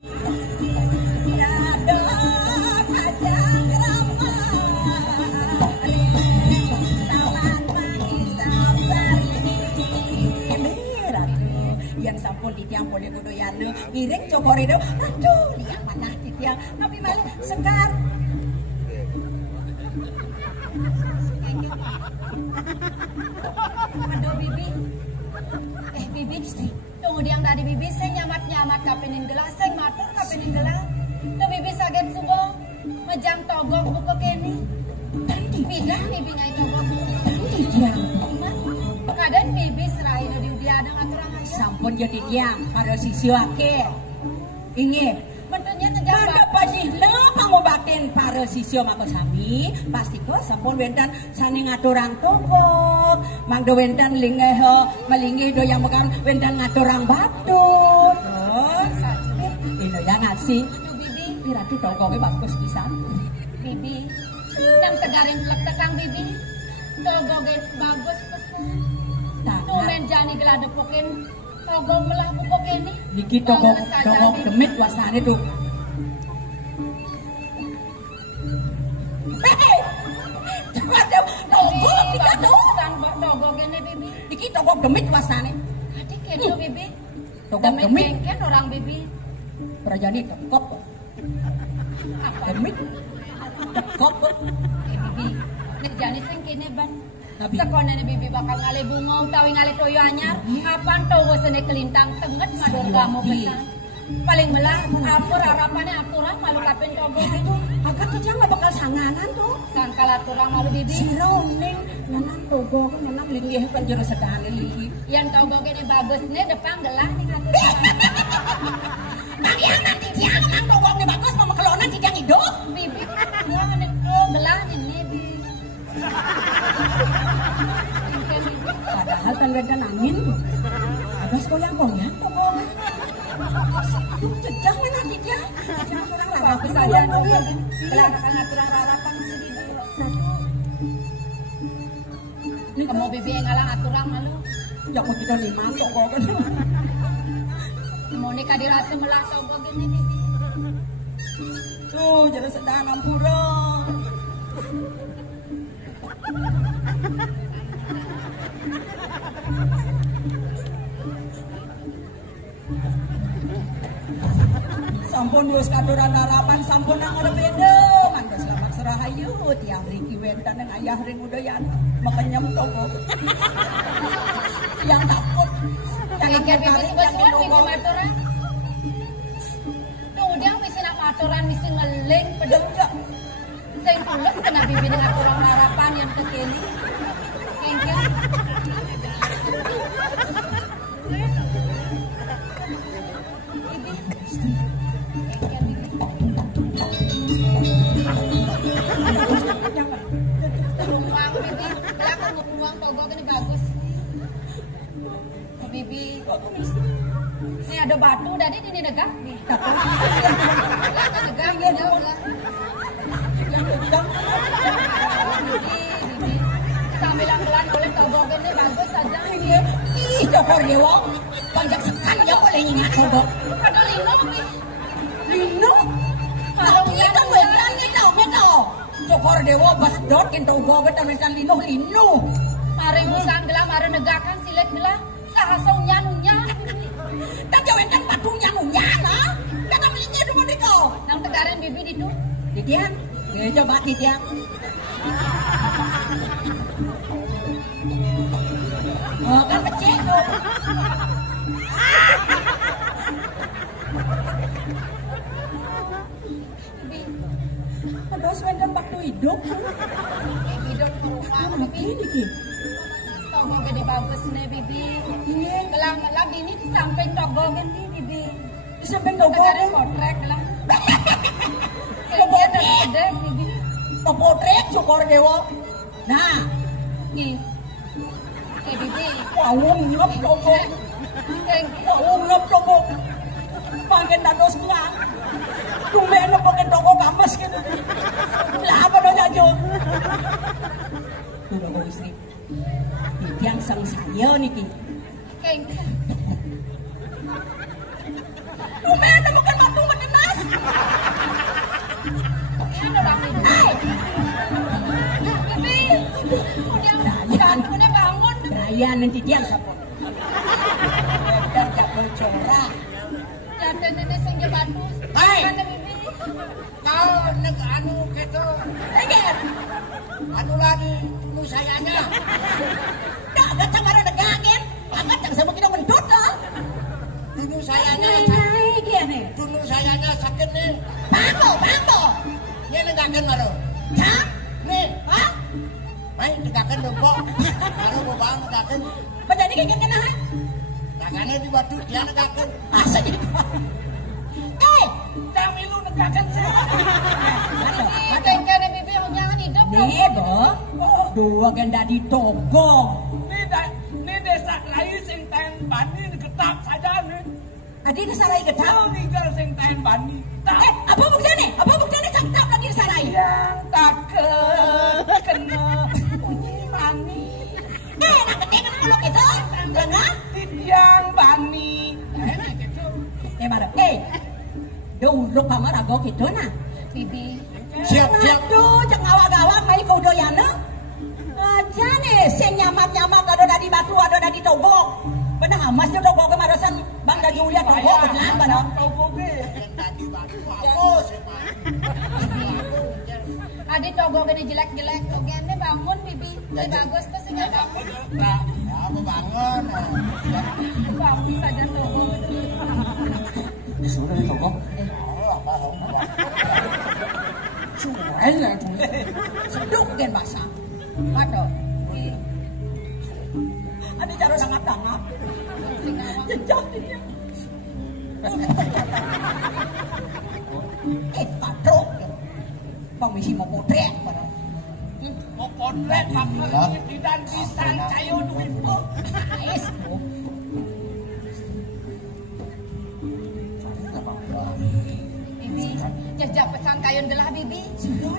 yang sampun titiang boleh kudoyan ngiring cokor itu aduh liang manah titiang tapi malah sekar aduh bibi bibi tunggu diang dari bibi saya nyamat kapenin gelas saya matur kapenin gelas tuh bibi saget subuh mejang togok buku kini bidang bibi ngai togok titiang kadang bibi serahin di udia ada ngaturang aja sampun jadi tiang karo sisio ake inge bentuknya kejabat pada pasihna pangobatin para sisio mako sami pasti ko sampun wenten sani ngaturang toko mangdo wenten lingeho malingi do yang makan wenten ngaturang batu oh ino yang ngasih aduh bibi piratu toko bagus pisan bibi nang tegarin telek tekang bibi togo bagus pesan tumen jani gelade pokin togo melah pupuk ini niki togo demit wasane tuh togo kita tuh togo gini bibi niki togo demit wasane adik kene bibi togo demit kan orang bibi perajani tekop apa demit tekop bibi nek jani sing kene ban Tapi sekolah bibi bakal ngali bunga utawi ngali toyo anyar kapan towo sene kelintang tenget madur kamu pesan paling melah atur harapannya aturan malu kapin togo itu agak tuh dia nggak bakal sanganan tuh sangkal aturan malu bibi sironing nyanan togo kan nyanan linggih kan jero sedane lili yang togo kene bagus nih depan gelah nih ngatur bang yang nanti dia nang togo nih bagus mama kelona tidak hidup bibi gelah ini bibi padahal kan wedan angin agas koyang-koyang togo cecah nanti dia orang bagus saja togo kelihatan aturan rarapan bibi kamu bibi yang ngalang aturan malu ya kok kita lima togo kan mau nikah dirasa melah togo gini bibi tuh jadi sedang ampura sampun dius katuran harapan sampun nang ora beda mangga selamat serahayu tiang riki wenten nang ayah ring udayan makenyem togo yang takut jangan bibi sebesar bibi maturan tuh dia mesti nak maturan mesti ngeling pedang saya tulus kena bibi dengan aturan harapan yang kekini kengkeng ruang bibi belakang ruang togo ini bagus bibi ini ada batu tadi ini negak nih negak yang pegang bibi sambil ambilan oleh togo ini bagus saja ih cokor dewa banyak sekali ya oleh ingat togo ada lino nih lino tapi kan wedan gitu cokor dewa bas dot kinto togo wedan lino mari usan gelah mari negakan silet gelah sahasong nyanunya tak jawen kan patunya nah kata belinya cuma diko nang tegarin bibi itu titian ya coba titian oh kan pecah tuh aduh sebentar waktu hidup hidup perumahan bibi ini ki togo gede bagus nih bibi ini gelang ini di samping togo gini bibi di samping togo tegarin potrek gelang potrek gede bibi potrek cokor dewa nah nih bibi wawung ngep togo wawung ngep togo makin dados belang tumben pakai togo kamas gitu lah apa dong aja udah mau istri yang sang saya nih ki tumben makan matu doyan nanti dia sapon. Dan jabul corah. Jangan ini sing bagus. Hai. Kan bibi. Kau nek anu gitu. Enggak. Anu lagi nu sayanya. Enggak camara degagen. Agak cang sama kita mendut lah. Dulu sayanya Naik ya nih. dulu sayanya sakit nih. Bambo. Ini negakeun baru. Hah? Nih, Hah? main negakeun dong kok. Baru bawa negakeun. Penjadi kayak gini nah. Nagane di batu dia negakeun. Asa jadi. Jam ilu negakeun saya. Kan kan bibi jangan hidup. Nih, Bo. Dua genda di Togo. Ini desa lain sing ten bani getak saja nih. Adi kesarai gedap. Kau tinggal sing ten bani. Apa buktinya? Apa buktinya cangkap lagi kesarai? Yang takut kena bunyi mani. Nak gede kan muluk itu? Dengar? Yang bani. Mara. Dulu kamar ago gitu nah. Bibi. Siap. Aduh, cek ngawak-ngawak mai kau doyana. Aja nih, sing nyamat-nyamat ada dari batu, ada dari Togo. Benar amas dia Togo kemarasan Bang Dagi Ulia Togo kenapa no? Togo ge. Tadi batu hapus. Adi Togo gini jelek-jelek. Gini bangun bibi. Bagus tuh sing bangun. Apa bangun? Bangun saja Togo. Disuruh dari Togo. Enak. Seduk gen basah. Waduh. Adi cara sangat-sangat. Jejak dia. Patrok. Bang misi mau potret. Mau potret pakai dan pisang cayo duit po. Es. Bibi, jejak pesan kayun gelah bibi.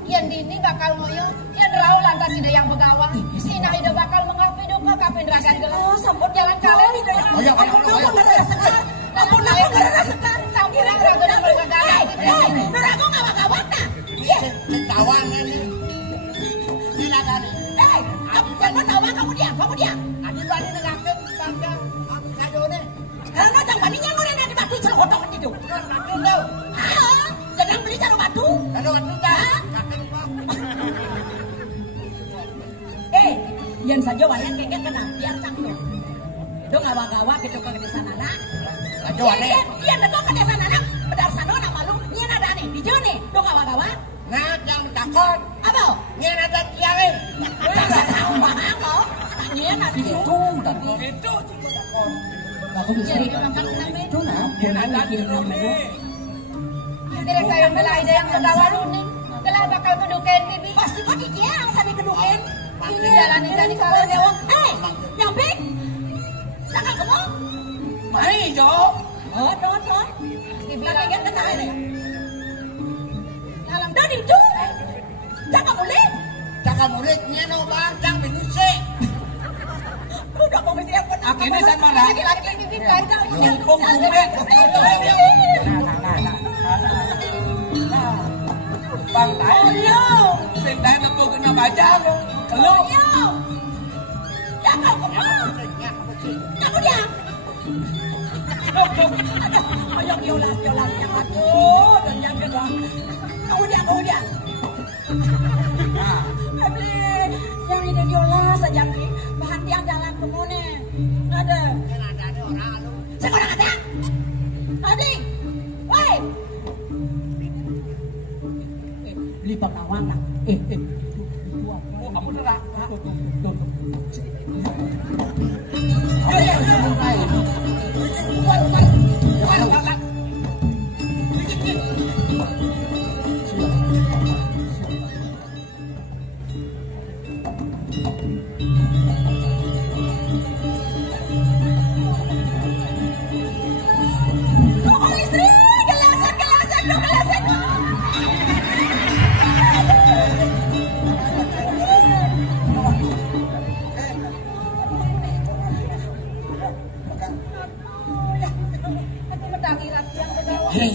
Yang dini bakal ngoyo, yang rau lantas ide yang begawa. Sina ide bakal mengapi duka kapin ragan gelah. Sampun Jalan kalian ide yang Ayo. Ampun sampuran ragu dan bergagalan. Nerago ngawak-ngawak nah. Kawan ini. Ini nagane. Kamu tahu kamu dia. Adi bani negakeun bangga aku kayone. Karena jang baninya ngene di batu celotok itu. Kan aku tahu. Jangan beli jarum batu. Kalau batu dah. Kakek Pak. Yang saja wayang kengket kena biar canggung. Do ngawak-ngawak gitu ke desa anak. Ajo ane. Iya betul ke desa anak. Bedar sana nak malu. Nyen ada ane. Di jone. Do ngawak-ngawak. Nah, yang takut. Apa? Nyen ada kiawe. Jangan tahu mahal kok. Nyen ada itu. Itu cikgu takut. Aku bisa itu nah. Nyen ada namanya. Dire kayun gelah ide yang begawa luning. Gelah bakal keduken bibi. Pasti kok dikiang sampai kedukin. Ini jalan ini Kalau dewa. Nyamping. Jangan kamu. Mai jo. Tuh. Dibilang Kagak kena ini. Dalam dari itu. Jangan boleh. Caka murid nyen obang cang binuse. Udah kau mesti apa? Akhirnya san marah. Laki-laki bibi kacau. Lumpung kumet. Bang tayo. Sing tayo nepuk kena bajang. Kalau Jangan kamu. Kamu dia. Ayo yolas yang aduh dan yang kedua. Kamu dia. Habis yang ini yolas saja nih. Bahan tiang jalan kemana? Ada. Sekarang ada. Adi. Woi. Beli penawang nak. kamu nerak.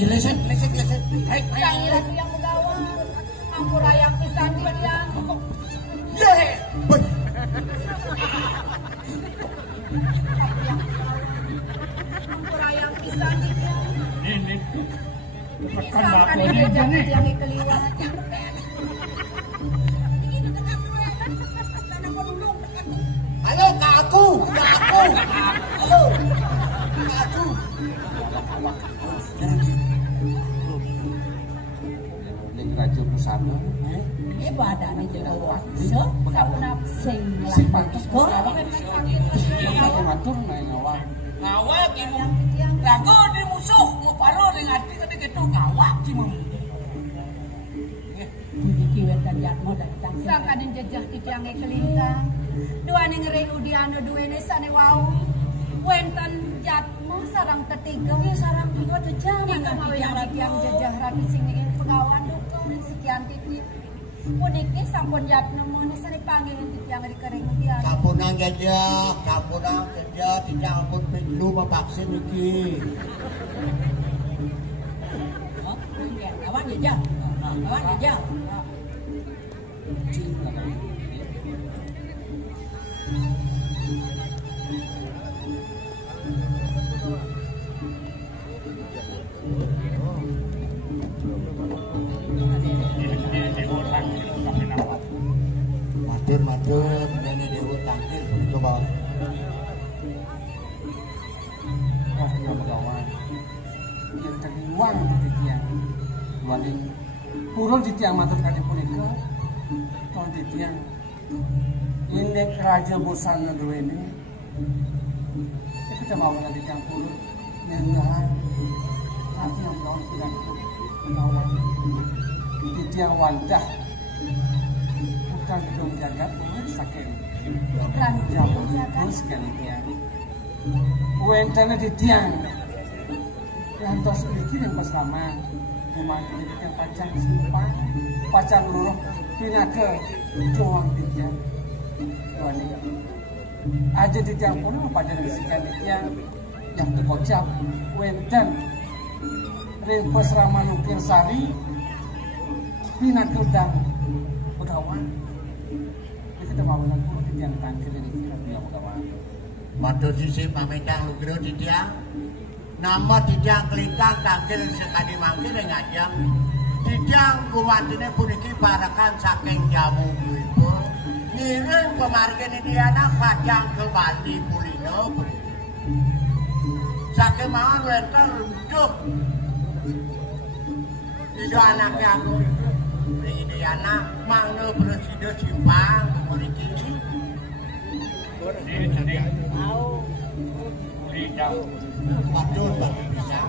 Leset. Hai. Canggih lagi yang begawan. Ampun rayak pisan dia. Ya he. pisan dia. Ini tekan Sang bako kan ini dia nih. jangan keliwat. Halo Kak aku, Kak aku. Halo. Kak aku. Ning raja busana. Ini badannya jelas so Sapuna sing Sing lanang pantes kok awak kan sakit Yang ngatur naik ngawak. Ngawak ibu. yang Lagu di musuh mau palo dengan hati kan gitu ngawak sih mau. bunyi kiwet dan jatmo dan tangkil. sang kadang jejah di tiangnya kelintang. Dua ning ngeringu diano dua ini sane wau. Wenten jatmo sarang ketiga. Ini sarang tiga jejak Yang mana mau yang yang tiang jejah rapi sing ingin pengawan duka dan sekian titi. Puniki sampun jatno mun sane panggil di tiang di kering diano. Kapunang jajah, tidak ampun perlu mevaksin iki. Awan jejak. Awan jejak. Matur, ini dewa tangkir begitu bang. Wah, nggak kawan. Yang terluang di tiang. Waling purun di tiang matur kali punika. Tahun di tiang. Ini raja bosan dulu ini. Kita mau nanti tiang purun. Nengahan. Nanti yang kawan tidak kawan. Di tiang wadah. Bukan gedung jagat, sakit. Jamu itu sekali tiang. Wentana di tiang. Yang tos iki yang pas lama. Rumah ini yang pacang simpang, pacang luruh pinake juang di tiang. Wani. Aja di tiang pun apa jadi sikan di tiang yang terkocap. Wenten rinpes Ramanukir Sari pinake udang Begawan. Kita mau mengaku di tiang tangkir ini kira dia Begawan. Matur sisi pamedang lugro di tiang. Nama di tiang kelintang tangkir sekali mangkir ngajang. Di tiang kuwatine puniki barakan saking jamu itu. Ngiring pemargen ini anak padang ke Bali Purino. Saking mangan wenten rujuk. Itu anaknya aku. Ini anak mangno bersido simpang puniki. Ini jadi jauh. Matur Pak bisa.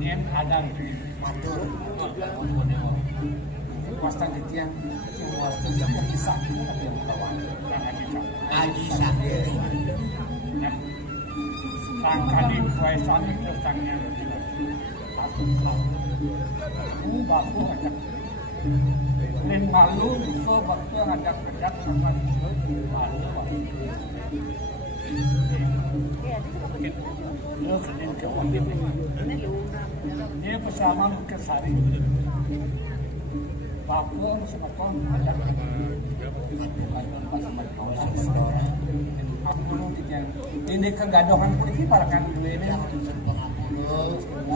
Ini ada Matur. Wastang di tiang, yang wastang yang kisah tapi yang kawan. Haji Sakir. Tangkali kuaisan itu sangnya langsung kerap. Baku ajak. Len malu itu waktu ajak kerjak sama malu. Dia kenin ke wangi. Dia bersama Bukit Sari. Bapak sama kau ajak. Ini kegaduhan politik parakan dulu ini.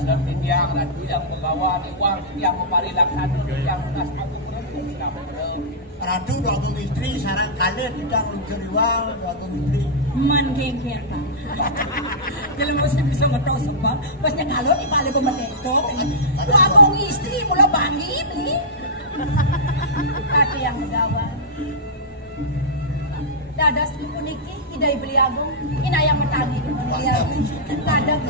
Dan yang nanti yang membawa uang yang memarilakan yang nas aku Ratu doagung istri sarang kali tidak mencuriwal doagung istri. Man geng-geng. Kalau mesti bisa ngetau sebab, pasnya kalau di balik pemerintah, lu aku istri mula banggi beli. Kaki yang gawan. Dadas puniki idai beli agung ina yang metagi dia kadang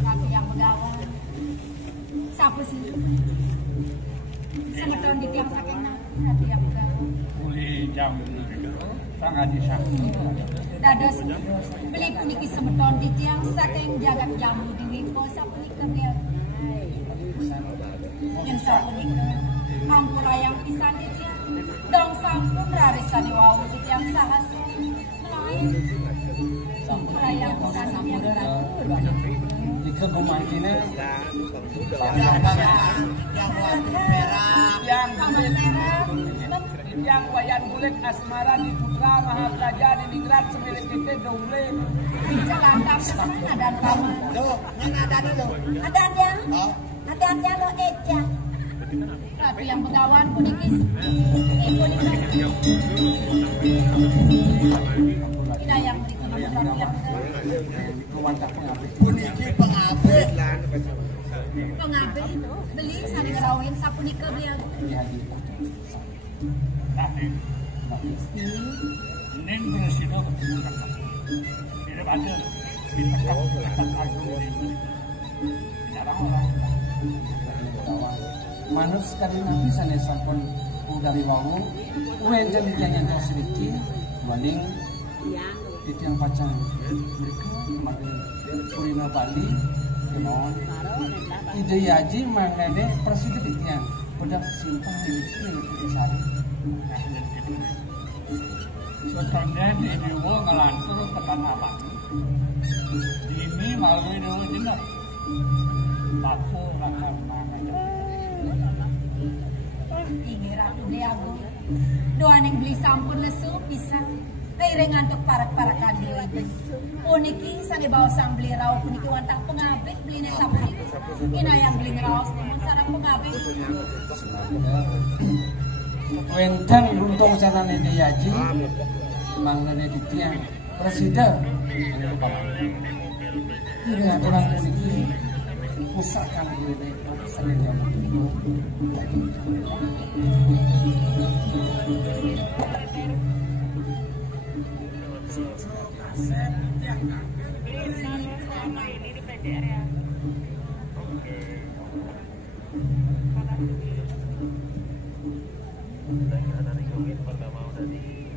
kaki yang begawan siapa sih semeton di tiang saking kaki yang begawan Uli jam sangat disangka. dadas beli puniki semeton di tiang saking jagat jamu di wimpo sapunika dia yang sapunika ampura yang pisan di tiang dong sampun rarisan di wau di tiang sahas melain ampura yang pisan di tiang Jika pemancinnya Yang barakan, yang warna merah. yang paman merah yang wayan kulit asmara di Putra Maharaja di Ningrat semilik kita dongle. Jalan sana dan kamu. Loh, yang ada dulu. Ada yang? Oh, Ada yang lo eja. Ratu yang begawan punikis. Tidak yang berikut ratu yang Kewandah pengabeh. puniki pengabeh. pengabe beli sari gerawin sapunika beli aku. Ning presiden tidak ada di tempat agung ini. Orang-orang Manut sekali nabi sanes sampun dari wau wenjen jangan sedikit banding titiang pacang mereka kemarin Purina Bali kemauan ide yaji mangane presiden titiang udah simpang di sari Sebenarnya di Dewa ngelantur ke tanah apa? Ini melalui Dewa Jinak. Batu rakam mana? Ini ratu dia aku. Doa neng beli sampun lesu bisa. Akhirnya ngantuk parak-parakan diri. Puniki sange bawa sang beli rau puniki wantang pengabeh beli neng sampun. Ina yang beli raus timun sarang pengabeh. wenten runtung sanane di yaji mangane titiang presiden ini aturan ini pusatkan ini seninya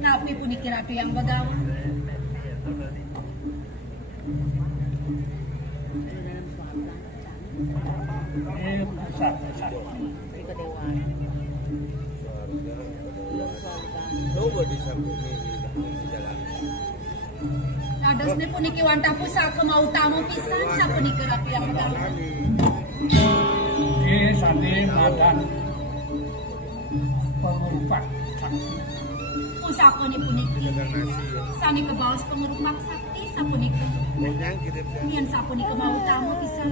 Napi puniki ratu yang begawan. Pusat. Nados ni puniki wantang pusaka mau tamu pisan sapuniki ratu yang begawan. Ini sandi madan pengurufan. Pusaka ni puniki sani ke bawas pengurumak sakti sapuniki. Yen sapuniki mau tamu pisan.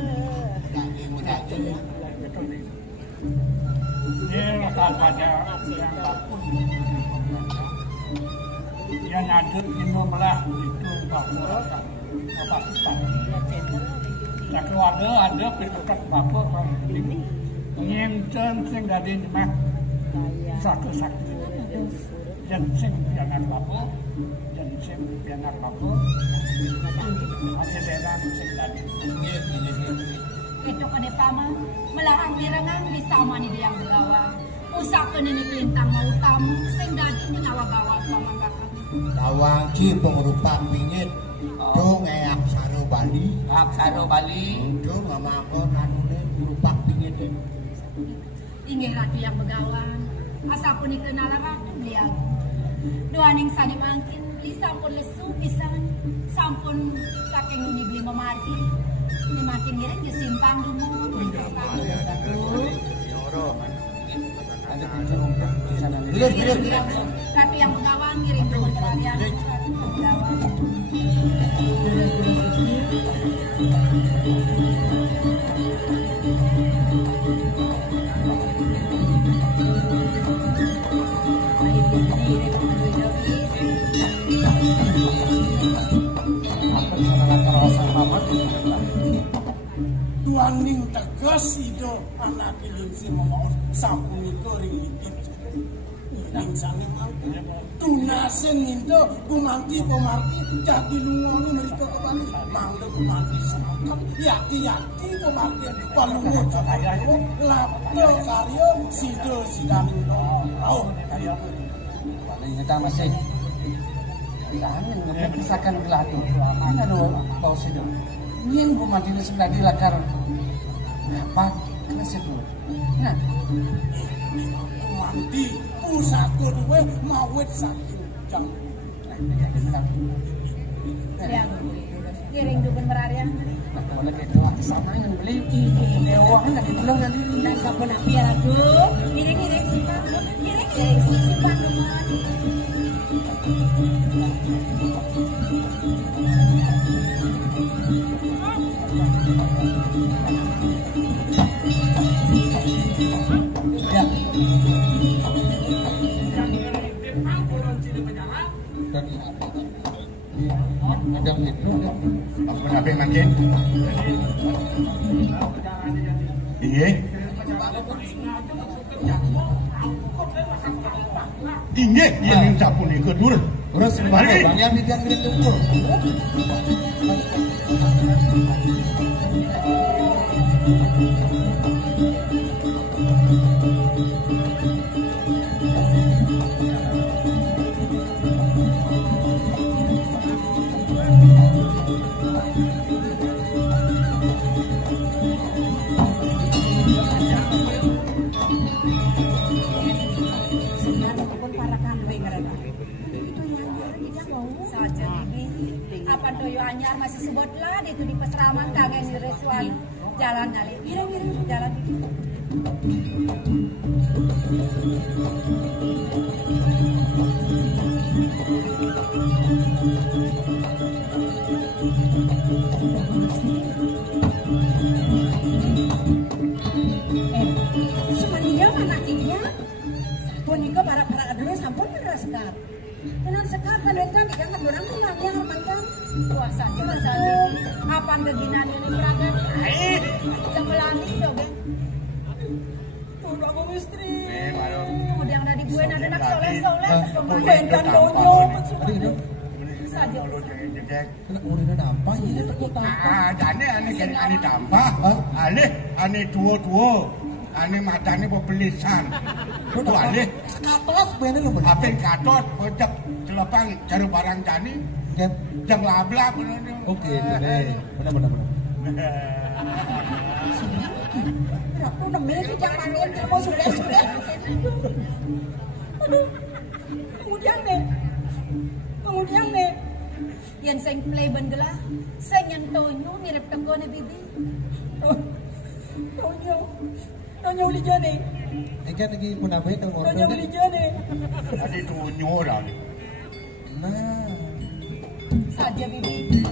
Ini lekal pada yang kapun. Yang nyadut ini melah itu bahwa bapak kita. Ya keluarga ada pitukat bapak orang ini. Nyemcen sing dari nyemak satu sakti. Dan sing pianak bapak, dan sing pianak bapak. Ada daerah sing dari. Itu kade pama melahang direngang bisa mani dia yang begawan. Pusaka ni kelintang mau tamu sing dadi ning awak-awak pamanggakan. Lawang ji pengurupan pingit. Dong aksara Bali. Aksara Bali. Dong mamako nanune rupak pingit. Inggih ratu yang begawan. Asapun dikenal ratu beliau. Doa ning sani mangkin beli sampun lesu pisan. Sampun saking nuni beli memarki. Ini makin ngiring di simpang dulu. ada titirung di sana Ratu yang begawan ngiring dulu kalian. Ratu yang begawan. Tuaning tegas itu anak ilin si mau sapunika ring iki. Ning sane mangke tunasen itu gumanti komarti jadi lungono mriko kepani mangke gumanti semokan yati-yati komarti palungo ayo lapto karyo sido sidani oh ayo paling kita masih Kami mengisahkan gelado. Mana do bau sido? Nyen gumanti ni sebelah di lakar. Apa? Kena situ. Nah, gumanti pusako duwe mawet saking jam. Giring dukun meraria. Mana gitu sana yang beli uang kan belum nanti Dan sampun api ya Ratu. Giring simpan. Giring simpan teman. ya. Dan ada itu Apa nabi makin? Iya. Iya, yang capun ikut turun. terus mana bang yang bikin itu tuh. Sekarang pun para kambing karena itu yang tidak mau. Saja bibi. Apa doyo anyar masih sebut lah itu di peseraman kangen di resuan. Jalan kali. Giring jalan bibi. Sumania mana dia? Puniko para dulu sampun bener sekar. Bener sekar kalengkan dikangen orang yang mantan. Puasa aja masalah. Apa keginan ini peragan? Jamelani dong. Udah aku istri. Udah yang dari gue ada anak soleh-soleh. Bendan dono. Saja. Kena udah apa ini takut apa? Ane kan ane tambah. Ane tua. Ane matane pepelisan. Tuh ane. Katos bener lu bener. Apen katot, pojok celepang cari barang jani. Jang labla bener. Oke, bener. Aku nemeh di jangan dia mau sudah. Aduh. Kemudian nih. Yang sing play bengelah, sing yang tonyo mirip tegone bibi. Tonyo uli jane. Ikan lagi pun apa itu mau Tonyo uli jane. Adi tunyo dah. Nah, Saja bibi.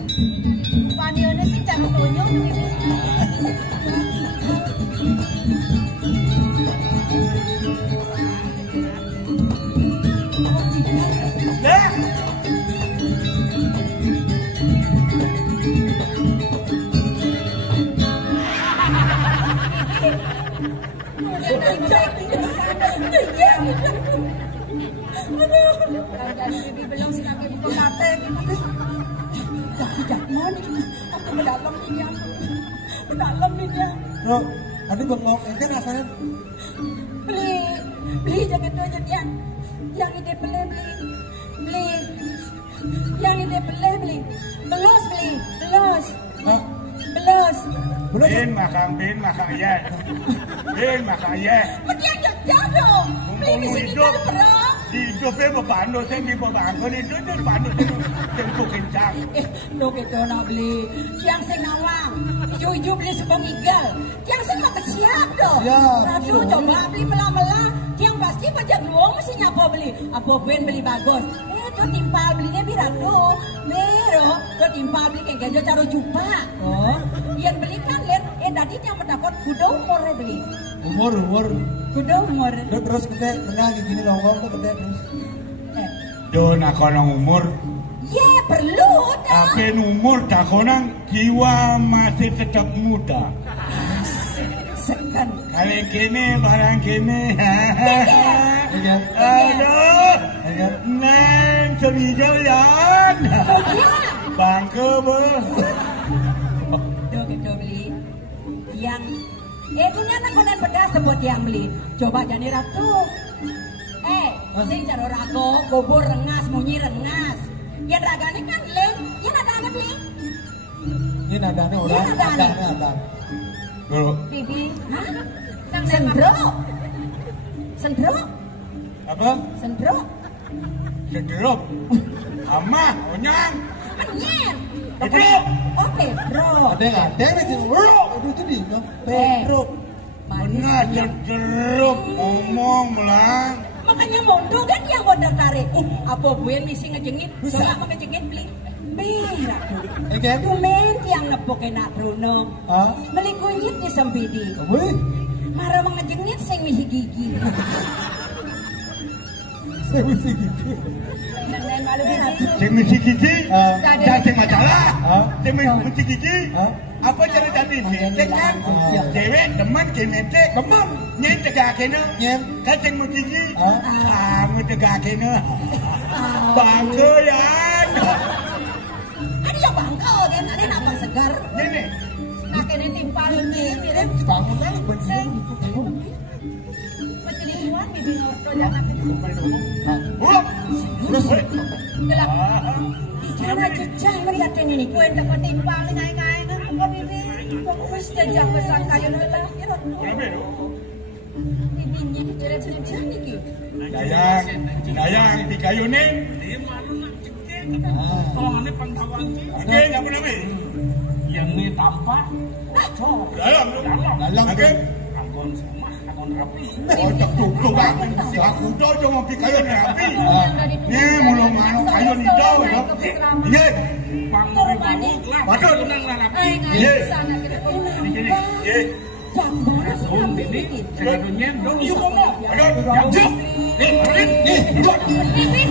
Panione sing cara tonyo bibi. Jadi bibi belum sekali buka mata gitu. Jangan aku mendalam nih dia. bro, tadi bengok ente rasanya Beli jangan itu aja dia. Yang ide beli. Yang ide beli. Belos. Hah? Belos. Belum Bin makang ya. Bin makang ya. Mending jatuh. Beli di sini kan bro. Di hidupnya bebandu saya di bebandu itu bebandu tentu kencang. Lo gitu nak beli. Yang saya ngawang. Ijo beli sebong igal. Yang saya mau kesiap doh. Ya, Aduh coba beli mela-mela. Yang pasti pajak luang mesti nyapa beli. Apa ben beli bagus. Tuh timpal belinya biar tuh. Mero. Tuh timpal beli kayak gajah caro jupa. Oh. Yang beli kan lihat. Tadi yang mendapat kuda umur beli. umur. Kuda umur. Terus kita tengah gini longong tuh kita terus. Do nakonang umur. Ya perlu dah. Tapi umur takonang jiwa masih tetap muda. Sekan. Kali kini barang kini. Iya. Aduh. Neng sebijayan. Bangke be. Tuh gitu beli. Yang punya nakonan pedas buat yang beli. Coba jadi ratu. Sing caro rago, gobor rengas, munyi rengas. Yang ragane kan len, yang nadane beli. Ini nadanya orang, Iya, nadanya. nadanya. Bro, Bibi. Hah? Nang Sendro. apa? Sendro. Sederop. Amah, onyang. Menyen. Pedro. Oh, Pedro. Ada itu di Pedro. Benar jeruk ngomong melang. Makanya mondo kan yang mau tertarik. Apa gue misi ngejengit? Bisa apa ngejengit beli? Merah. Kumen yang nepok enak Bruno. Beli kunyit di sempidi. Marah mengejengit sing mihi gigi. Saya mesti gitu. Sing mesti gigi, jangan masalah. Sing mesti gigi, apa cara tadi? Metek kan, cewek demen metek, demen nyen tegak kena, kan sing mesti gigi, kamu tegak kena, bangga ya. Ada yang bangga kan, ada apa segar? Ini, Nah kene timpal ini mirip Bangun lagi sing pecelingkuhan bibi ngorto jangan terus, gelap. Cara jejak meriatin ini. Kue teko timpal ngai-ngai kan kok bibi fokus jejak pesan kayu gelap. Bibinya mirip-mirip niki. dayang di kayu ni. Kalau mana pantauan sih? Oke, nggak pernah be. Yang ni tampak, dalam, oke. Agon sama, agon rapi. Oh, cak cukup banget. Aku dah cuma pi kayu ni rapi. Ni mulut mana kayu ni dah, yo. Ini, Turbani. betul tenang lah rapi. Ngai sana kita. Ye. Sun ini, saya dunia dong. Yuk ngomong. Aduh, jauh. Nih, duduk. Bibi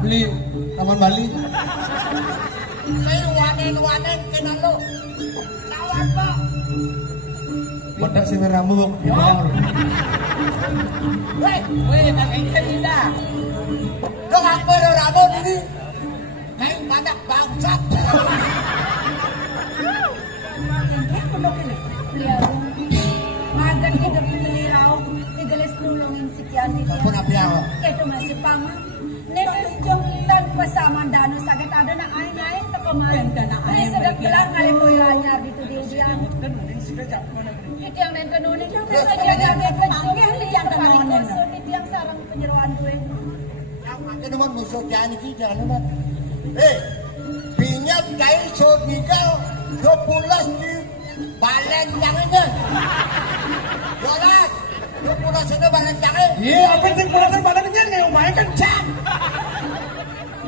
beli Taman Bali. Saya wanen kena lu. Lawan Pak. Bedak si rambut bilang. Weh, nak ikan indah. Dong apa lo rambut ini? Kain banyak bangsat. beliau magan hidup beli rau digeles nulungin sekian dia. Pun apa yang? Itu masih paman. Nene jong tanpa saman dana sakit ada nak ain teko main dana ain. Sedap gelang kali boyo anyar gitu dia. Itu yang nenten nuni yang jaga panggil yang tenonen. Itu yang sarang penyeruan gue. Yang makan nomor musuh jangan kita nomor. Pinjam kain sodikal 12 di balen jangannya. 12 itu balen jangan. Iya, apa sih pulasan badannya nih? Umay kan jam.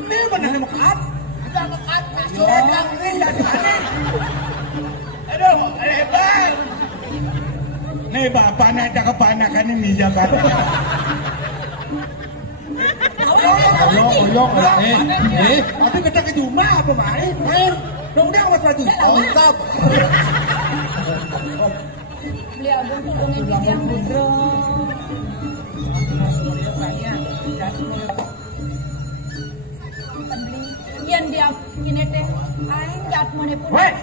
Ini benar nih makan. Kita makan surat yang ini dan ini. Aduh, hebat. Nih bapak nak cakap panakan ini Jakarta. Koyok, tapi kita ke rumah apa main? Dong mas maju. Lengkap. Beliau buntu dengan yang bro. Yang dia ini teh, aing jat mone pun.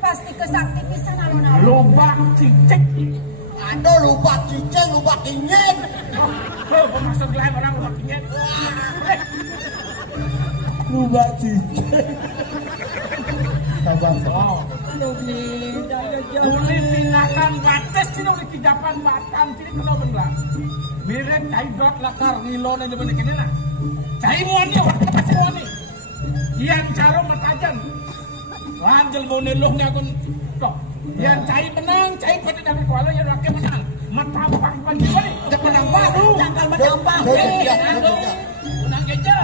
Pasti kesakti pisan alon-alon. Lobak cicik. Ada lupa cicing, lupa kinyen. Masuk lain orang lupa kinyen. Lupa cicing. Sabar. Uli pinakan batas sini uli kijapan makan sini kena beneran. Mirip cai dot lakar ngilo na jaman kene na. Cai muani waktu pasti muani. Yang caro matajan. Lanjel mau neluh ni akun kok. Yang cai menang, cai pada dari kuala yang rakyat menang. Matampang pagi balik. Cepat nampak tu. Jangan menambah. Menang keja.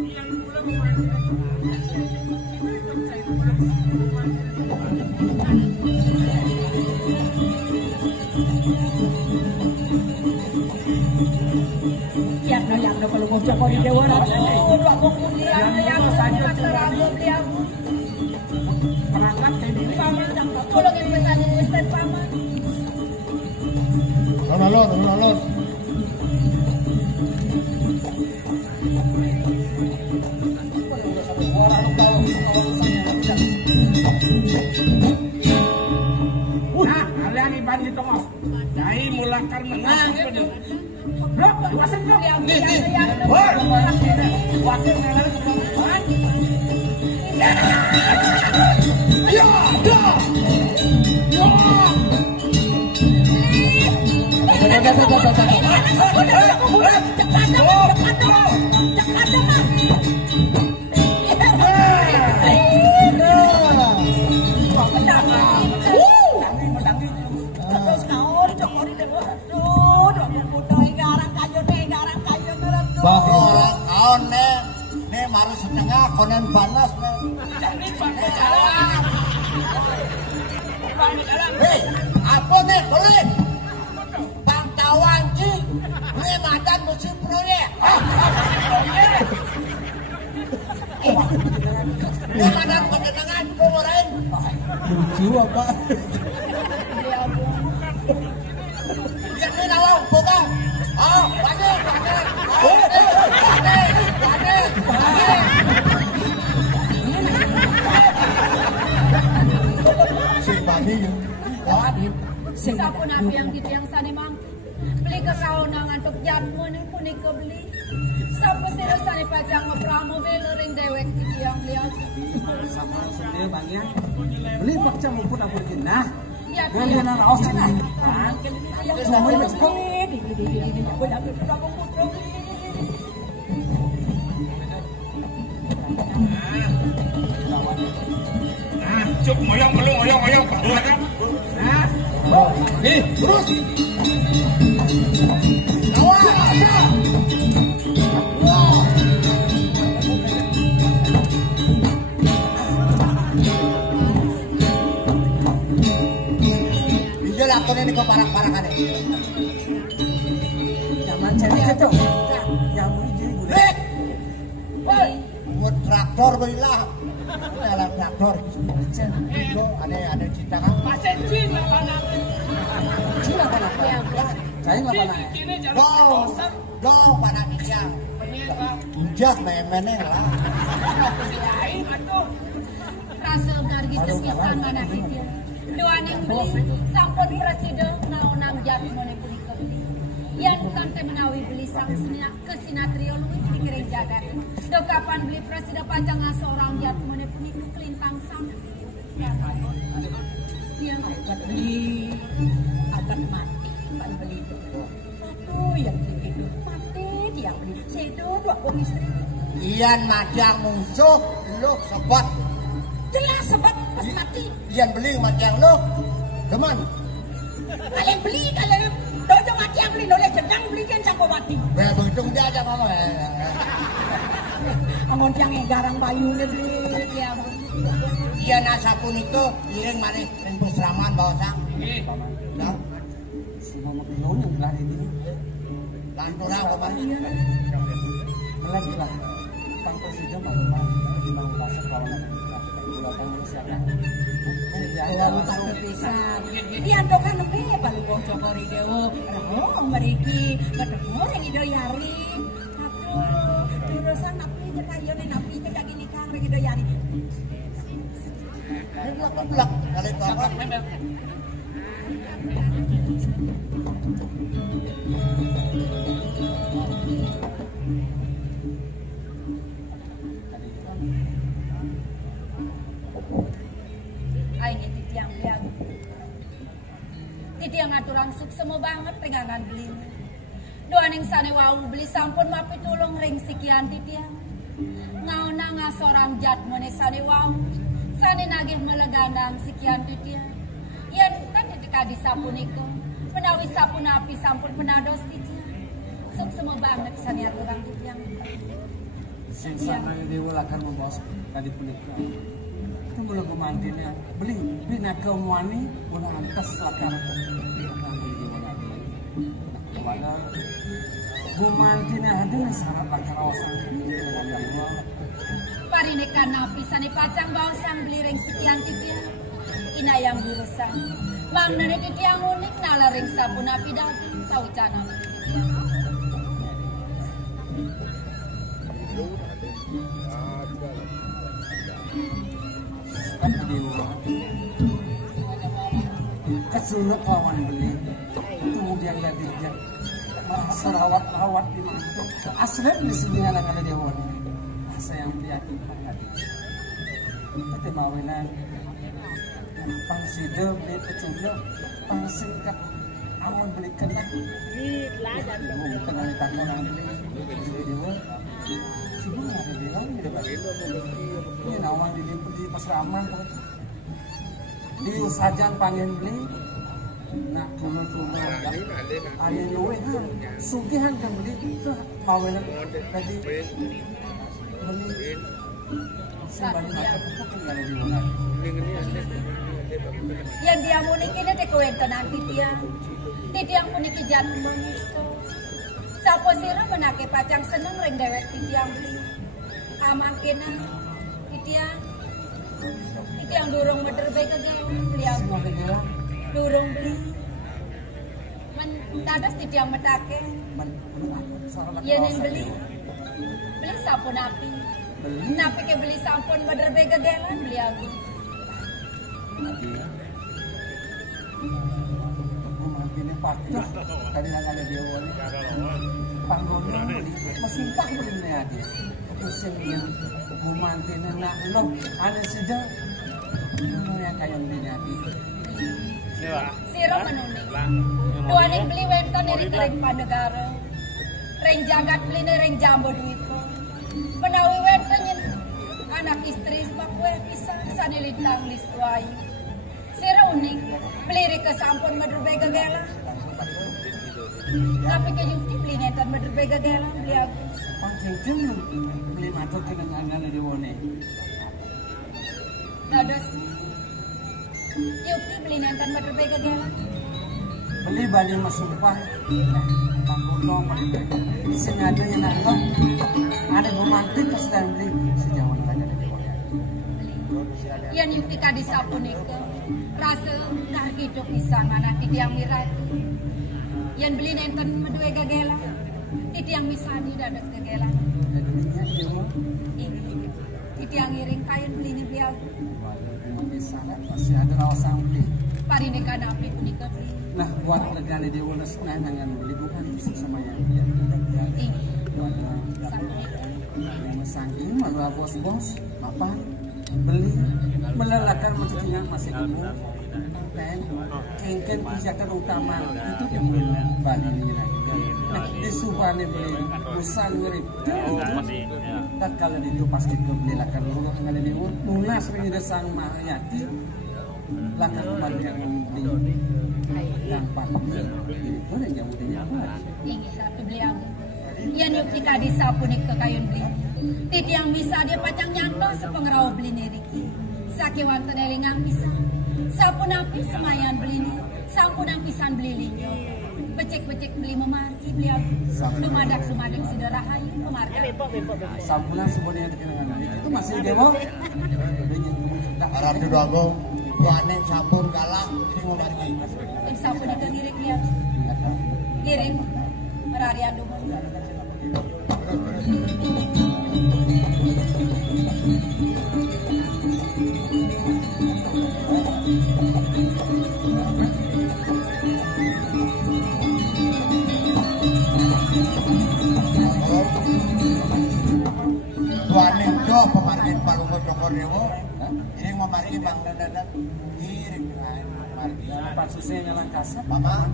Yang mula memain. Yang kalau mau jago di dewa raja. Dua kemudian yang kata ragu beliau. Perangkat kayak ini. Paman jangan tolongin pesanin Ustaz paman. Alon. Kalian iban di tengah. Jai mulakan menang. Berapa wasit kau? Wasit ngalah kebanyakan. Ya, dah. Bahwa kawan ne baru setengah konen balas ne. Hei, apa nih boleh? Bang Tawanci, ini madan musim proyek. Ini madan ketenangan kemarin. Lucu apa? Lihat ni lawang, bukan? Oh, balik. Si Bani ya. Siapa nabi yang di tiang sana mang? Beli ke kau nang antuk jatmu ni pun ikut beli. Siapa sih sana pajang ngeprang mobil ring dewek di tiang lihat. Sama sebenarnya banyak. Beli pakca mumpun aku kena. Ya, Galian anak aus sana. Semua Meksiko. Cuk moyong belum moyong. Nah, Nih, terus. Bisa lakukan ini ke parang-parangan ini. Jangan cari cocok. Yang mau jadi gula. Hei! Buat traktor berilah. Dalam traktor. Itu ada cinta kan? Cina kan apa? Saya nggak pernah. Do pada dia. Ujak main-mainin lah. rasa gargitis kisan mana dia. Duaning beli sampun presiden naonang jati mone beli kebeli. Yan tante menawi beli sang ke sinatrio luwih di gereja dan. Do kapan beli presiden pajang seorang jati mone puni kelintang sang. Dia nggak beli akan mati kan beli itu. Satu yang itu mati dia beli. Situ dua istri. Iyan madang musuh lu sobat. Jelas sebab pas mati. Iyan beli madang lu. Teman. Kalian beli kalian dojo mati yang beli noleh jedang beli kan sampo mati. Begitu dia aja mama. Angon tiang garang bayu beli ya. Iyan asapun itu iring mari ring pusraman bawa sang. Nah, Semua maklum yang belah ini. lanturang kemarin. Melagi lah. Tang presiden bagaimana? Di bawah bahasa kalau gula manusia kan. Ya utang pisan. Dia andokan nembe paling bocor dari dewo. Oh, meriki ketemu yang ido yari. Aduh, terusan napi teh kayo nih napi teh kaki nikah rek ido yari. Belak kali apa? Ay ni titiang liang. Titiang aturang suksemo banget pegangan beli. Doaning sane wau beli sampun mapi tulung ring sikian titiang. Ngauna ngasorang jat mone sane wau. Sane nagih melegandang sikian titiang. Yan kan ketika disapun iko. Menawi sapun api sampun penados titiang. Suksemo banget sane aturang titiang. Sing sana yang diwalakan membos tadi penikah. Itu mulai pemantinnya beli bina kemuani mulai antas lakar kepada pemantinnya ada syarat lakar awasan Parinekan napi sane pacang bausang beli ring sekian titiang. Ina yang burusan. Mang nene titiang unik nala ring sabun api dati tau cana. dewa kesuluk lawan beli kemudian gadisnya serawat-rawat di mantu asli di sini anak-anak dewa sayang prihatin kita mawinan pangsida beli kecuda pangsingkat amun belikan bukan dari tangan nanti dewa sebelum ada bilang di depan ini nawang di pasraman di usajan panggil beli nak tulu-tulu ayo luwe han sugihan kan beli itu mawinan tadi beli sembari makan itu kan gak ada di mana yang dia muniki na tikuwento nanti tiang puniki jatuh mengisto sapo sira menake pacang seneng ring dewek tiang beli amangkin na tiang durung mederbe kegel beliau durung beli dadas tiang metake yen yang beli sampun api napi ke beli sampun mederbe kegelan beliau ini patah tadi nggak ada dia wali panggono masumpah boleh nih dia pusing dia mau mantin nak lo ada sudah yang kayak begini hati siro menuning dua ning beli wenton dari kering panegara ring jagat beli ring jambo duitku menawi wenton anak istri sebab kue pisah sanilintang listuai siro uning beli kesampun medurbe gagela tapi kenyukti beli netan medurbe gagela beli aku pancing beli matuk ke dengan di wone dados yukti beli netan medurbe gagela beli bali masumpah panggono sing ada yang nangkep ada romantis pas dan beli sejauh mana di wone yan yukti kadisapun itu rasa dah hidup pisang anak tiang mirati yang beli nenten medue gagela tiang misani dadas gagela tiang iring kain beli ni biar masih ada rawasan beli pari neka napi punika beli nah buat negara di ulas nangan beli bukan bisa sama yang dia masangking malu bos apa beli melelakan maksudnya masih gemuk dan kengken pijakan utama itu yang Bali ini nah di Subane beli usang ngerip dan kalau itu pasti melelakan rumah yang ada di munas ini desang mahayati lakan kembali yang beli dampak itu yang jauh dari ini satu beliau yang yuk jika disapun ke kayun beli titi yang bisa dia pacang nyanto sepengerau beli niriki saki wanten elingang pisang sampun api semayan beli ni sampun ang pisan beli linyo becek-becek beli memarki beli aku lumadak sudah rahayu memarki sampunan semuanya dengan itu masih demo harap dulu aku buanin sampun kalah ini memarki ini sampun itu ngirik lihat ngirik merarian dulu buanin do pemargin palungo cokor dewo ini memarki bang dadan ngirik margi Pak Susnya nyalang kasar mama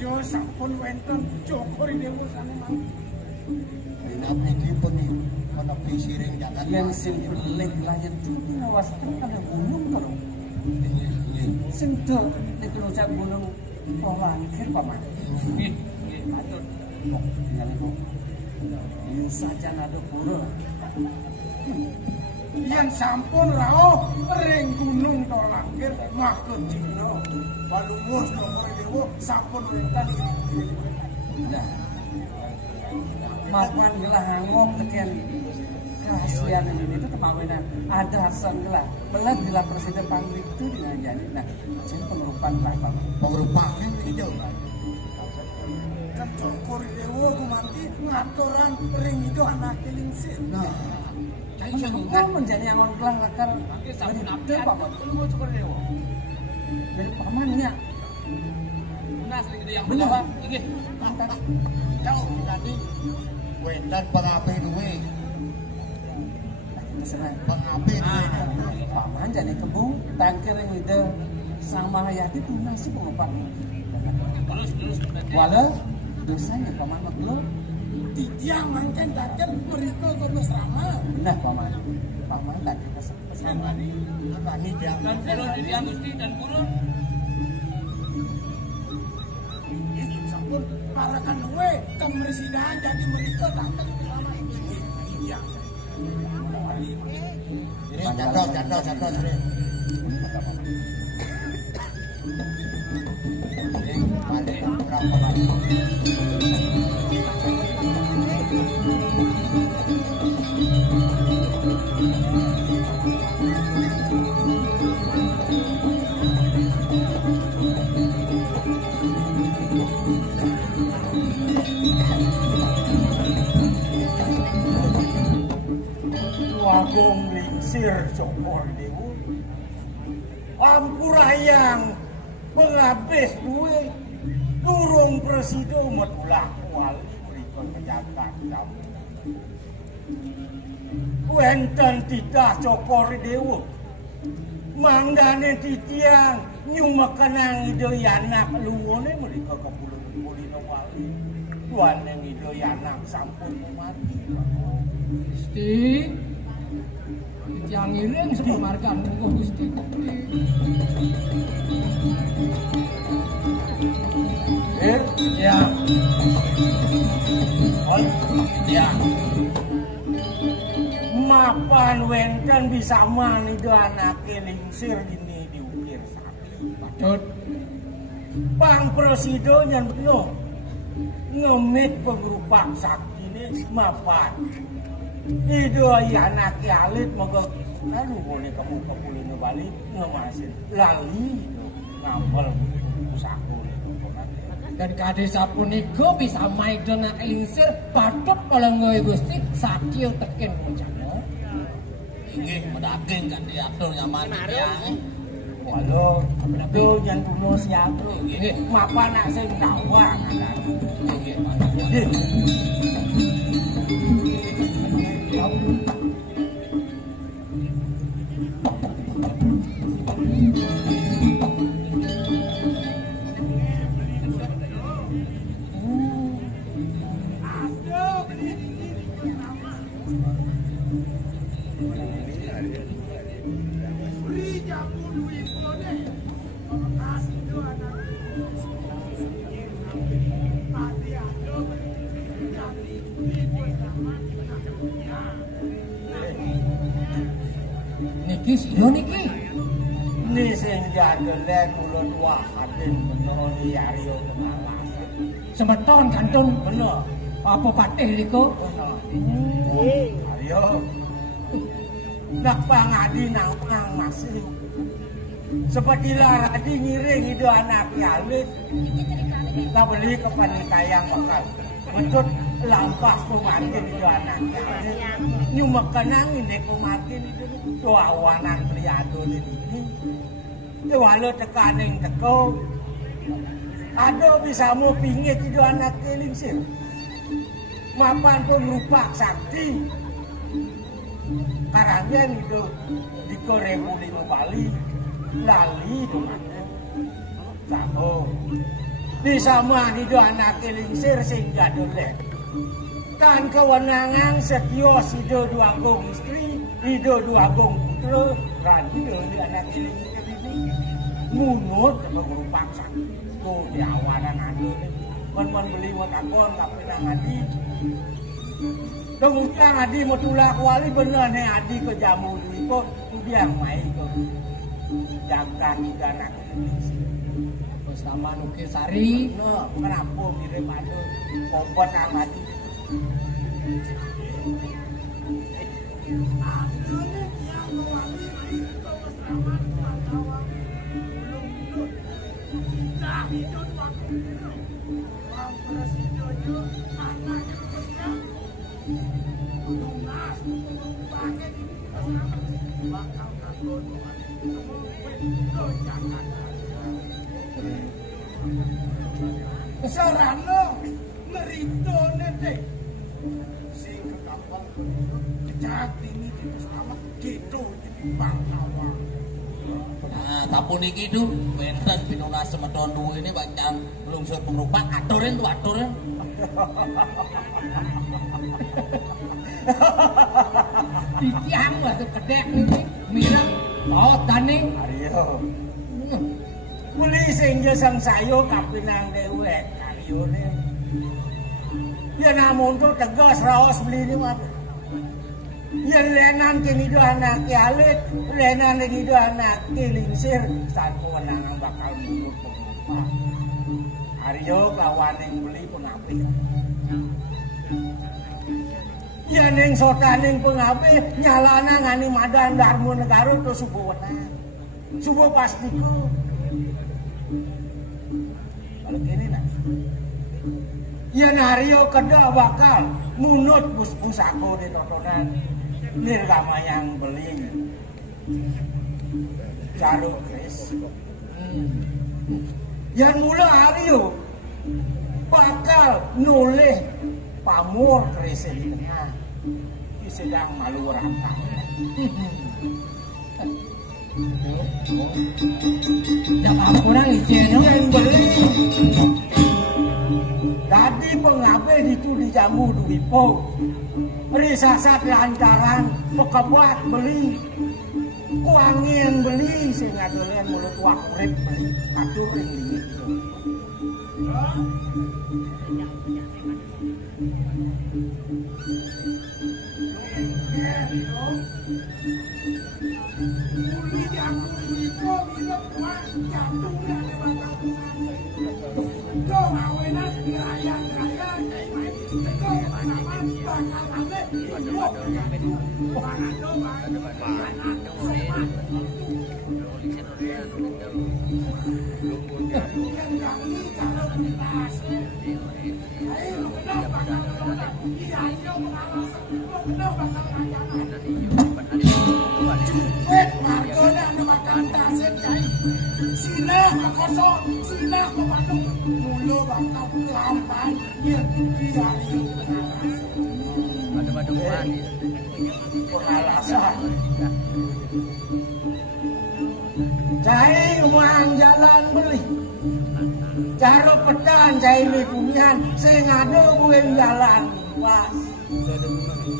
Jo sampun wenten cokor dewe sana mang. nabi pun nih menepi siring jangan yang sing dibelek layan tinggi awas itu ada gunung kalau sing tuh dikerucak gunung langkir paman atur tinggal itu ini saja ada pura Yen sampun rao ring gunung to langkir mah ke Cina balungus cokor dewe sampun wenten nah mapan gelah hangok teken kasihan ini itu kemawinan ada senglah belat bila presiden panggil itu dengan jadi nah jadi pengerupan apa pengerupakan itu kan cokor dewo kumanti ngaturan ring itu anak lingsir nah saya kan menjadi yang orang kelang lakar dari itu pak Lu cokor dewa. dari pamannya Nas gitu yang berjawab. Inggih. jauh tadi wendan pengapi duwe pengapi duwe paman jadi kebun tangkir yang itu sama hayati itu masih pengupak Terus. walau dosanya paman belum tiang mangken takkan mereka ke bersama benar paman tadi bersama ini dia Dan terus dia Gusti dan guru. sampun para kanwe ke presiden jadi mereka takkan bersama ini tiang jatuh sering balik berapa kali Agung lingsir cokor dewu ampurayang penghabis duwe durung presido metulah wali berikut pejabat kamu wenten tidak cokor dewu manggane titiang nyumekenang ide yanak luwone mereka kepulung-pulung wali tuan yang ide yanak sampun mati Gusti. Yang ngiring sepemarkan monggo Gusti. ya Ya. mapan wenten bisa mani do anake lingsir ini diukir sapi Patut. pang presido yang penuh ngemit pengrupak sakti ini mapan itu anake alit moga aduh boleh kamu kepulun balik ngemasin lali ngambel usahaku Dan kade sapunika bisa main dengan elingsir patut palenggoe Gusti sakya teken bocahnya. Inggih medaging kan diatur nyaman ya. walau itu yang kuno siatu mapan nak sing dawang Niki sira niki. Ni sing jadele kula tuwa haden menuruni Aryo Pengawas. Semeton kantun Bener. apa patih niku? Ayo. Nak pangadi nang masih. Seperti laradi ngiring itu anak alit. Lah beli ke panikayang bakal. Betul lampas kumatin itu anak alit. Nyumekenang ini kumatin itu doa wanan priado ini. Ya walau tekaning teko. Ada bisa mau pingit itu anak lingsir. Mapan pun lupa sakti. Karangan itu di Korea Bali lali itu mana? Sabo. Bisa mah itu anak lingsir sehingga dolek. Kan kewenangan setios itu dua gong istri, itu dua gong putra, kan itu di anak lingsir ini munut berupa sakti. Tuh di awalan anu kon beli buat aku nggak pernah ngadi. Kemudian adi mau tulak wali bener nih adi ke jamu itu dia main ke jaga tiga anak Indonesia. Bersama Nukir Sari. No, kenapa mirip ada obat amati. Sarana meritone teh sing kekampung kejati ini selamat gitu ditimbang awak. Nah, tapun iki itu benten pinunas semedon duwe ini bacang lungsur pengrupak aturin tuh aturin. Dikiang lah tuh kedek ini mirang mau tani. Ayo. Muli sing sang sayo kapinang dewek kalione. Ya namun tuh tegas raos beli ini mah. Ya lenan kini do anak alit, lenan kini do anak lingsir, satu wenang bakal mundur pengupah. Aryo kawan yang beli pengapi. Ya neng sotaning pengapi nyalana ngani madan darmu negara tuh subuh wenang, subuh pastiku. Kalau gini nak, ya nario kedua bakal munut bus-bus aku di tontonan nirgama yang beli jalur kris. Yang mula hario bakal noleh pamur kris di tengah di sedang malu rangkang. Jangan kurang ijen Yang beli tadi pengabe itu dijamu duwipo risasat lantaran pekebuat beli kuangin beli sehingga dolen mulut wakurip beli atur ini cai uang jalan beli caro pedan cai likumian sing ada bueng jalan pas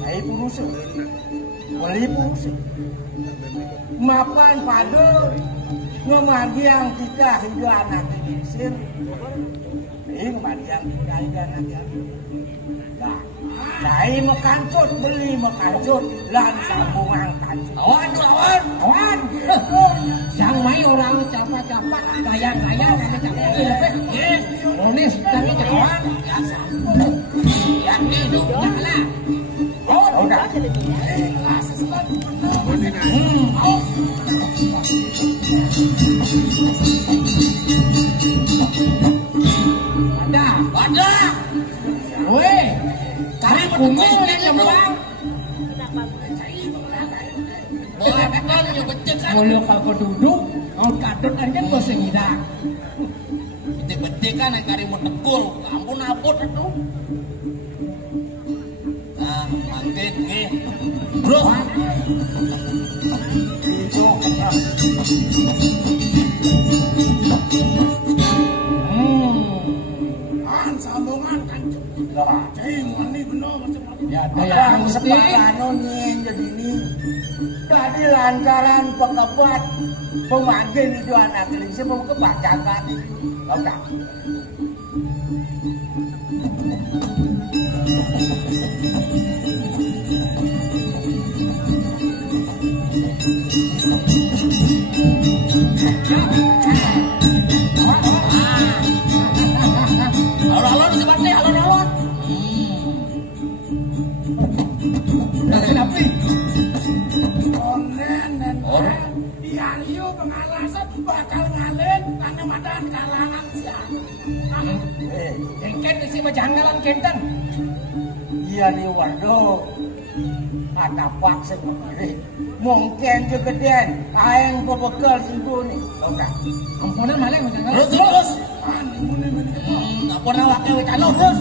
cai purusa beli purusa mapan pada ngemagiang kita hidup anak sir ngemagiang kita hidup anak nah cai mekancut beli mekancut lan sambungan kancut awan yang mai orang capa-capa gayang-gayang kami capa yes nulis tapi kawan ya itu nyala udah ada weh kami kumpul yang nyembang boleh kau duduk kau kadut anjen kau sengidang Betik-betik kan yang karimu tekul ampun apot itu nah mangkit nih bro sambungan kan ini benar ya yang sepakano nih jadi ini tadi lantaran pekebuat pemangkin itu anak geling semua kebacakan oke alon-alon seperti alon-alon kenapa keterangan siang. Engken isi majanggalan kenten. Iya di wardo. Ada pak sendiri. Mungkin juga den. Aing pebekal singgu nih. Oke. Ampunan malah majanggalan. Terus. Ampunan wakil wicalo terus.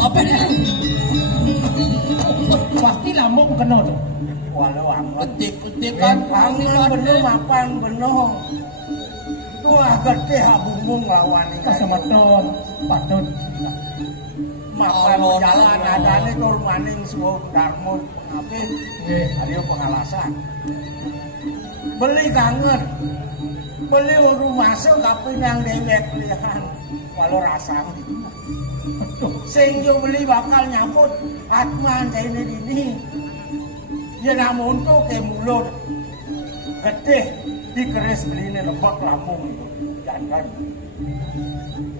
Apa ini? Pasti lambung kena tuh. Walau amat. Ketip kan. Kangen bener mapan bener. Tua gede habumung lawan ini. Kesemeton, patut. Mapan jalan adane tur maning suwung darmut ngapin. Ayo pengalasan. Beli kangen. Beli rumah masuk tapi yang dewek pilihan. Walau rasang gitu. Sing yo beli bakal nyambut Atman ini dini. Ya namun tuh ke mulut gede dikeris beli ini lebak lambung itu. Jangan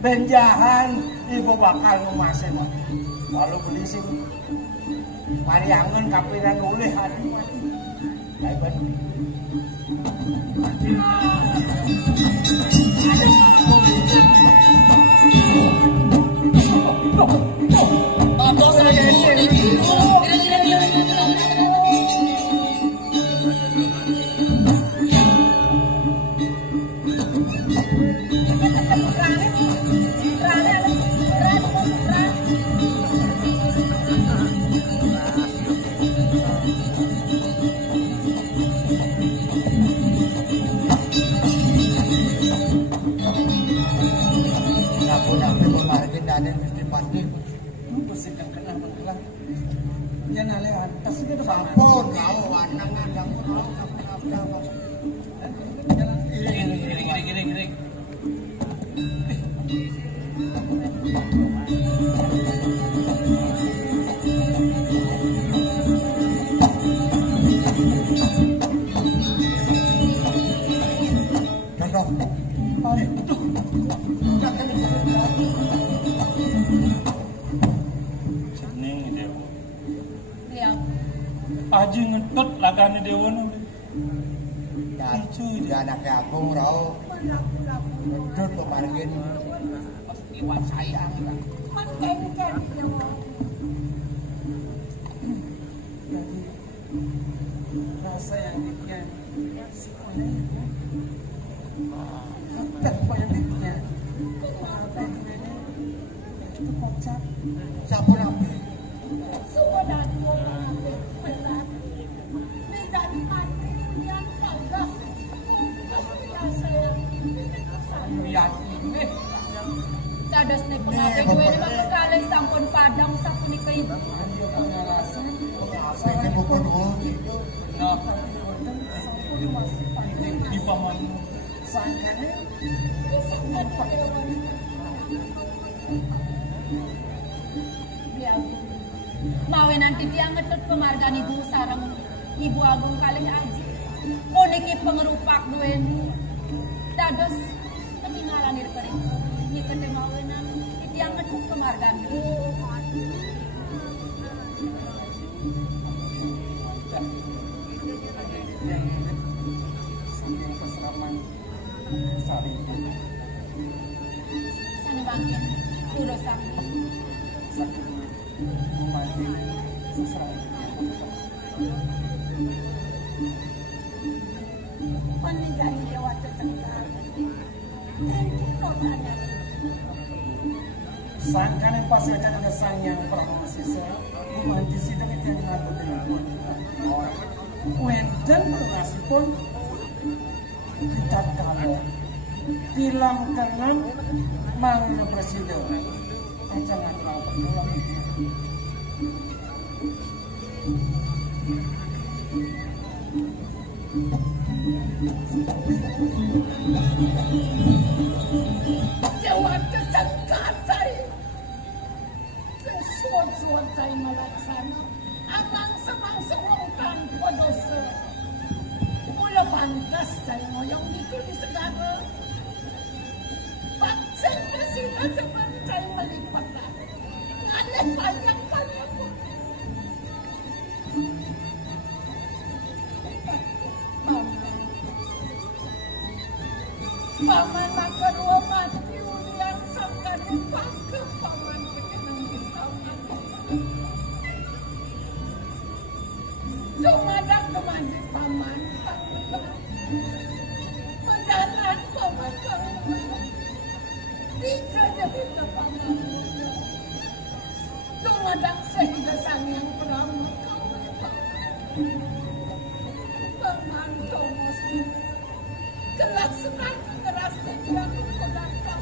benjahan ibu bakal ngemasin. Lalu beli sing pariangan kapinan oleh hari mati. Baik Sampun kau wanang ada Giring. Aji ngetut lagane dewa nu. Dacu di anak agung rau. Ngedut pemargin. Iwan sayang. Makin-makin. Rasa yang diknya semuanya pendeknya itu kocak. Siapa nabi? Dados nih pengabe gue ini mah kalih sampun padang sapunika ibu. Ini bukan Mawe nanti dia ngetut pemargan ibu sarang ibu agung kalih aji. Puniki pengerupak duweni. Dados ketinggalan di depan itu. Ini kete mawe nanti dia ngetut pemargan ibu. Sani bangkin, turo sambil. Peninggalan dewa tercengkar. Sangkan yang pas akan ada sang yang pertama sisa, bukanti sidang itu yang ngaku dengan Wenten bernasib pun kita kalau tilang kanan mana presiden, jangan terlalu berdoa. Dewa tercengkar saya. Kesuat-suat saya melaksana. Abang semang wongkan podosa. Mula pantas saya ngoyong itu di segala. Paksa sila sa saya mali. Dumadang paman. Mendarat paman. Bisa jadi paman. Dumadang sehingga sang yang peramu kau. Paman Thomas. Gelap semakin keras dan keras kau.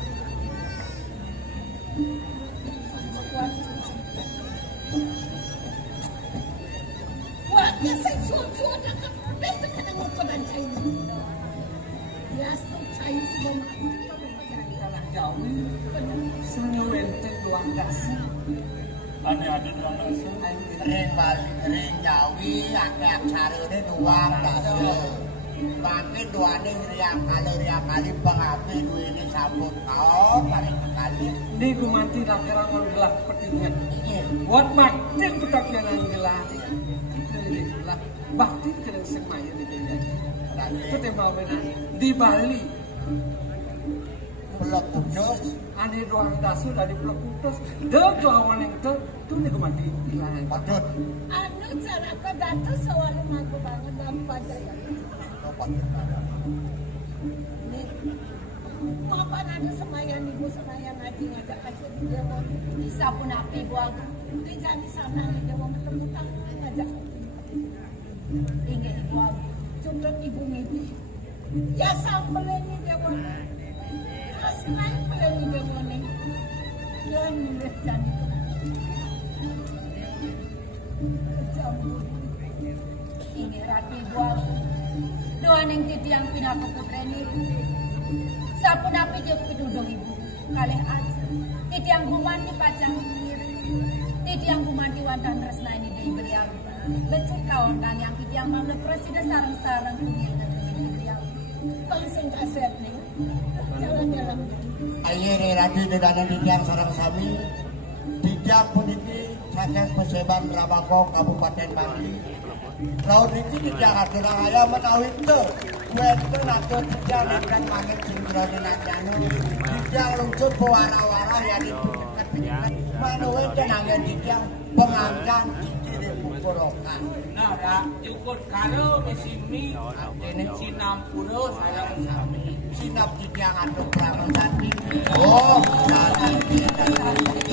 Waktu saya suat akan berbeda dengan ukuran saya. Ya, saya semua jauh. Sana wenteng luang dasar. Ane ada doang langsung. Ring balik ring jawi akeh aksarane doang dasar. Mangke doane riang kali pengapi duwene sampun kaon paling kali. Ini gumanti lakerangan gelap petingan. Buat bakti petakian gelah. Gelah bakti kena semaya di dunia. Itu tema benar di Bali. Blok Kudus, Ane doang dasu dari Blok Kudus. Dek lawan yang tu ni gumanti hilang. Padut. anu cara kau datang selalu magu banget dapat ya. Ini apa ada semayan ibu semayan ngaji ngajak aja dia mau Bisa pun api buang. di jadi sana dia mau ketemu tamu ngajak. Ingat buang. Contoh ibu ini. Ya sampai ini dia mau. Asal peleni dia mau nih. Jangan nulis jadi. Ingat rapi buang. Doa neng titiang pinaku putreni. Sapun api dia piduduh ibu. Kalih aja. Titiang guman di pacang kiri. Titiang guman di wandan resna ini di beliau. Becek kawan kan yang titiang mau presiden sarang-sarang kunyil dan titiang. Langsung kaset nih. Jalan-jalan. Aye radi dedane didiang sareng sami. Didiang puniki saking Peseban Rabako Kabupaten Bangli. Laut iki didiang aturang aya menawi teu. Wenten atur didiang ingkang mangit jingkrone najane. Didiang lungsuh pewara-wara ya didekat-dekat. Manuwe tenangan didiang pengangkan cicire pukorokan. Nah, rak cukup karo di sini. Ini sinam puluh saya sami. Sinap didiang atur pramesati. Oh, jadi